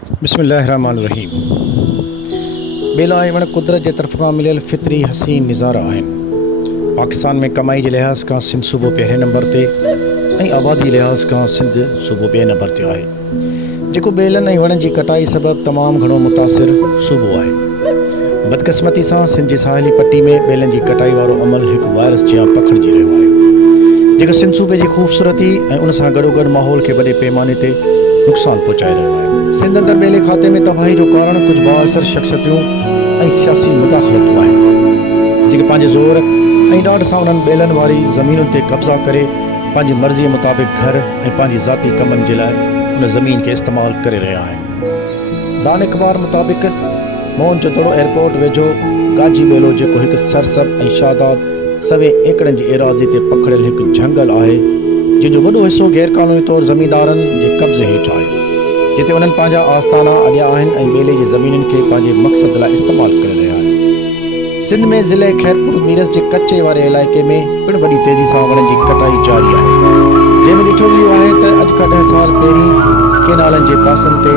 बिस्मिल्लाहिर्रहमानिर्रहीम। बेला ऐं वण कुदरत जे तरफ़ां मिलियल फितरी हसीन निज़ारा आहिनि। पाकिस्तान में कमाई जे लिहाज़ खां सिंध सूबो पहिरें नंबर ते ऐं आबादी जे लिहाज़ खां सिंध सूबो ॿिए नंबर ते आहे, जेको ॿेलनि ऐं वणनि जी कटाई सबबि तमामु घणो मुतासिर सूबो आहे। बदकिस्मती सां सिंध जी साहिली पट्टी में ॿेलनि जी कटाई वारो अमल हिकु वायरस जियां पखिड़िजी रहियो आहे, जेको सिंध सूबे जी ख़ूबसूरती ऐं उन सां गॾोगॾु माहौल खे वॾे पैमाने ते नुक़सानु पहुचाए रहियो आहे। सिंध अंदरि ॿेले खाते में तबाही जो कारण कुझु बाअसर शख़्सियतूं ऐं सियासी मुदाख़लतूं आहिनि, जेके पंहिंजे ज़ोर ऐं ॾाढ सां उन्हनि ॿेलनि वारी ज़मीनुनि ते कब्ज़ा करे पंहिंजी मर्ज़ीअ मुताबिक़ घर ऐं पंहिंजी ज़ाती कमनि जे लाइ उन ज़मीन खे इस्तेमालु करे रहिया आहिनि। डान अख़बार मुताबिक़ मोहनजोदड़ो एयरपोर्ट वेझो गाजी ॿेलो, जेको हिकु सरसब ऐं शादाद 100 एकड़नि जी एराज़ी ते पखिड़ियल हिकु झंगल आहे, जंहिंजो वॾो हिसो गैर क़ानूनी तौरु ज़मींदारनि जे कब्ज़े हेठि आहे, जिते उन्हनि पंहिंजा आस्थाना अॾिया आहिनि ऐं ॿेले जी ज़मीनुनि खे पंहिंजे मक़सद लाइ इस्तेमालु करे रहिया आहिनि। सिंध में ज़िले खैरपुर मीरस जे कचे वारे इलाइक़े में पिणु वॾी तेज़ी सां वणनि जी कटाई जारी आहे, जंहिंमें ॾिठो वियो आहे त अॼु खां 10 साल पहिरीं केनालनि जे पासनि ते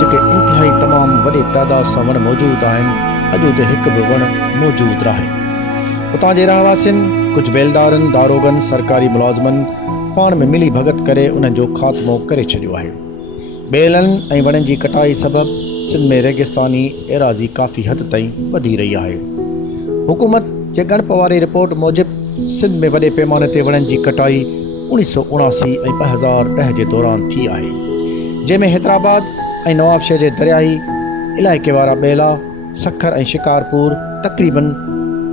जेके इंतिहाई तमामु वॾे तइदाद सां वण मौजूदु आहिनि, अॼु उते हिकु बि वण मौजूदु नाहे। उतां जे रहवासियुनि, कुझु बेलदारनि, दारोगनि, सरकारी मुलाज़िमनि पाण में मिली भगत करे उन्हनि जो ख़ात्मो करे छॾियो आहे। ॿेलनि ऐं वणनि जी कटाई सबबि सिंध में रेगिस्तानी एराज़ी काफ़ी हद ताईं वधी रही आहे। हुकूमत जे ॻणप वारी रिपोर्ट मूजिबि सिंध में वॾे पैमाने ते वणनि जी कटाई 1979 ऐं 2010 जे दौरान थी आहे, जंहिंमें हैदराबाद ऐं नवाबशह जे दरियाई इलाइक़े वारा ॿेला, सखर ऐं शिकारपुर तक़रीबन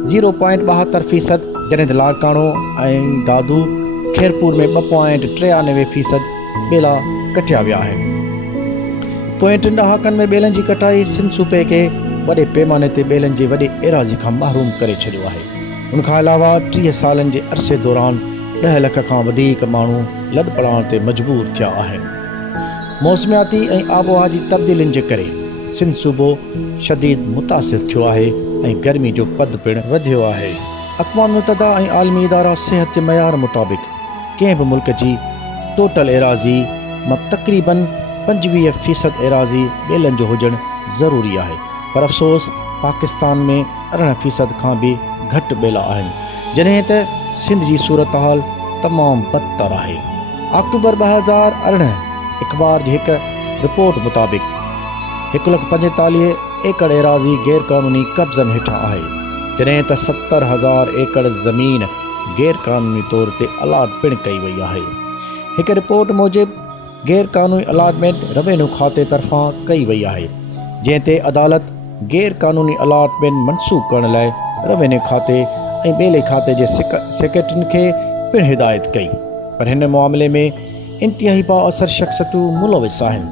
0.72%, जॾहिं त लाड़काणो ऐं दादू खैरपुर में 2.93% ॿेला कटिया विया आहिनि। पोएं 3 ॾहाकनि में ॿेलनि जी कटाई सिंध सूबे खे वॾे पैमाने ते ॿेलनि जे वॾे एराज़ी खां महरूम करे छॾियो आहे। उनखां अलावा 30 सालनि जे अरसे दौरान 10 लख खां वधीक माण्हू लॾ पढ़ाइण ते मजबूर थिया आहिनि। मौसमियाती ऐं आबोहवा जी तब्दीलियुनि जे करे सिंध सूबो शदीद मुतासिर थियो आहे ऐं गर्मी जो पद पिणु वधियो आहे। अक़वाम मुतहदा ऐं आलमी इदारा सिहत जे मयार मुताबिक़ कंहिं बि मुल्क जी टोटल एराज़ी मां तक़रीबन 25% एराज़ी ॿेलनि जो हुजणु ज़रूरी आहे, पर अफ़सोस पाकिस्तान में 18% खां बि घटि ॿेला आहिनि, जॾहिं त सिंध जी सूरत हाल तमामु बदतर आहे। अक्टूबर 2018 अख़बार जी हिकु रिपोर्ट मुताबिक़ 1,45,00,000 एकड़ एराज़ी गैर क़ानूनी कब्ज़नि हेठां आहे, जॾहिं त 70,000 एकड़ ज़मीन गैर क़ानूनी तौर ते अलाट पिणु कई वई आहे। हिकु रिपोर्ट मूजिबि गैर क़ानूनी अलाटमेंट रेवेन्यू खाते तरफ़ां कई वई आहे, जंहिं ते अदालत गैर क़ानूनी अलाटमेंट मनसूख़ करण लाइ रेवेन्यू खाते ऐं ॿेले खाते जे सेक्रेटरियुनि खे पिणु हिदायत कई, पर हिन मामले में इंतिहाई बाअसर शख़्सियतूं मुलविस आहिनि,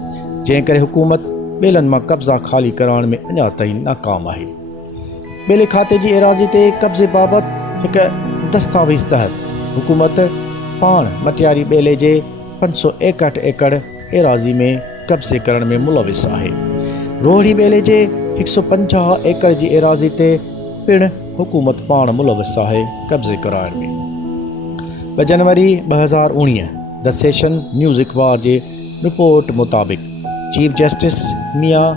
जंहिं करे हुकूमत ॿेलनि मां कब्ज़ा ख़ाली कराइण में अञा ताईं नाकाम आहे। ॿेले खाते जी एराज़ी ते कब्ज़े बाबति हिकु दस्तावेज़ तहत हुकूमत पाण मटियारी ॿेले जे 561 एकड़ एराज़ी में कब्ज़े करण में मुलविस आहे। रोहड़ी ॿेले जे 150 एकड़ जी एराज़ी ते पिणु हुकूमत पाण मुलविस आहे कब्ज़े कराइण में। 2 जनवरी 2019 द सेशन न्यूज़ अख़बार जे रिपोर्ट मुताबिक़ चीफ जस्टिस मियां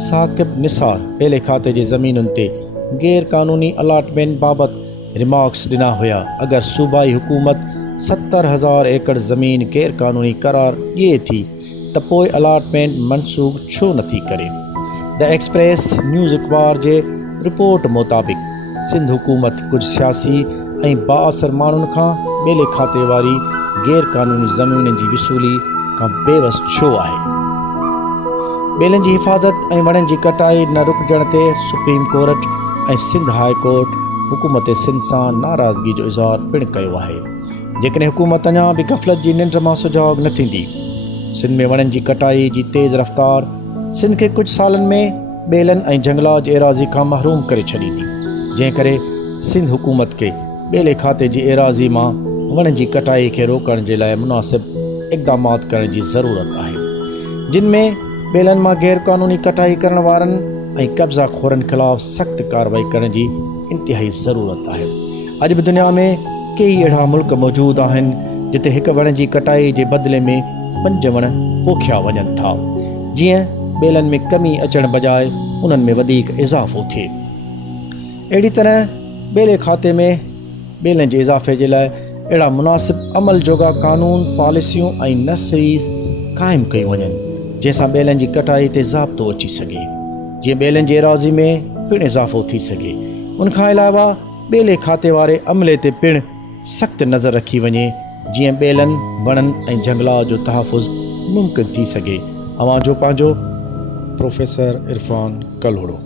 साकिब निसार ॿेले खाते जी ज़मीनुनि ते गैर क़ानूनी अलाटमेंट बाबति रिमार्क्स ॾिना हुया। अगरि सूबाई हुकूमत 70,000 एकड़ ज़मीन गैर क़ानूनी करार ॾिए थी त पोइ अलाटमेंट मनसूख़ छो नथी करे। द एक्सप्रेस न्यूज़ अख़बार जे रिपोर्ट मुताबिक़ सिंध हुकूमत कुझु सियासी ऐं बाअसर माण्हुनि खां ॿेले खाते वारी गैर क़ानूनी ज़मीनुनि जी वसूली खां बेवस छो आहे। ॿेलनि जी हिफ़ाज़त ऐं वणनि जी कटाई न रुकजण ते सुप्रीम कोर्ट ऐं सिंध हाई कोर्ट हुकूमत सिंध सां नाराज़गी जो इज़हार पिणु कयो आहे। जेकॾहिं हुकूमत अञा बि गफ़लत जी निंड मां सुजाॻ न थींदी, सिंध में वणनि जी कटाई जी तेज़ रफ़्तार सिंध खे कुझु सालनि में ॿेलनि ऐं जंगलात जी एराज़ी खां महरूम करे छॾींदी, जंहिं करे सिंध हुकूमत खे ॿेले खाते जी एराज़ी मां वणनि जी कटाई खे रोकण जे लाइ मुनासिबु इक़दामात करण जी ज़रूरत आहे, जिन में ॿेलनि मां गैर क़ानूनी कटाई करण वारनि ऐं कब्ज़ा खोरनि ख़िलाफ़ सख़्त कार्रवाई करण जी इंतिहाई ज़रूरत आहे। अॼु बि दुनिया में कई अहिड़ा मुल्क मौजूदु आहिनि जिते हिकु वण जी कटाई जे बदिले में 5 वण पोखिया वञनि था, जीअं ॿेलनि में कमी अचण बजाए उन्हनि में वधीक इज़ाफ़ो थिए। अहिड़ी तरह ॿेले खाते में ॿेलनि जे इज़ाफ़े जे लाइ अहिड़ा मुनासिब अमल जोगा कानून, पॉलिसियूं ऐं नर्सरीज़ क़ाइमु कयूं वञनि जंहिंसां ॿेलनि जी कटाई ते ज़ाब्तो अची सघे, जीअं ॿेलनि जी एराज़ी में पिणु इज़ाफ़ो थी सघे। उनखां अलावा ॿेले खाते वारे अमले ते पिणु सख़्तु नज़र रखी वञे जीअं ॿेलनि, वणनि ऐं जंगलात जो तहफ़ुज़ मुमकिन थी सघे। अवां जो पंहिंजो प्रोफेसर इरफान, कल्हड़ो।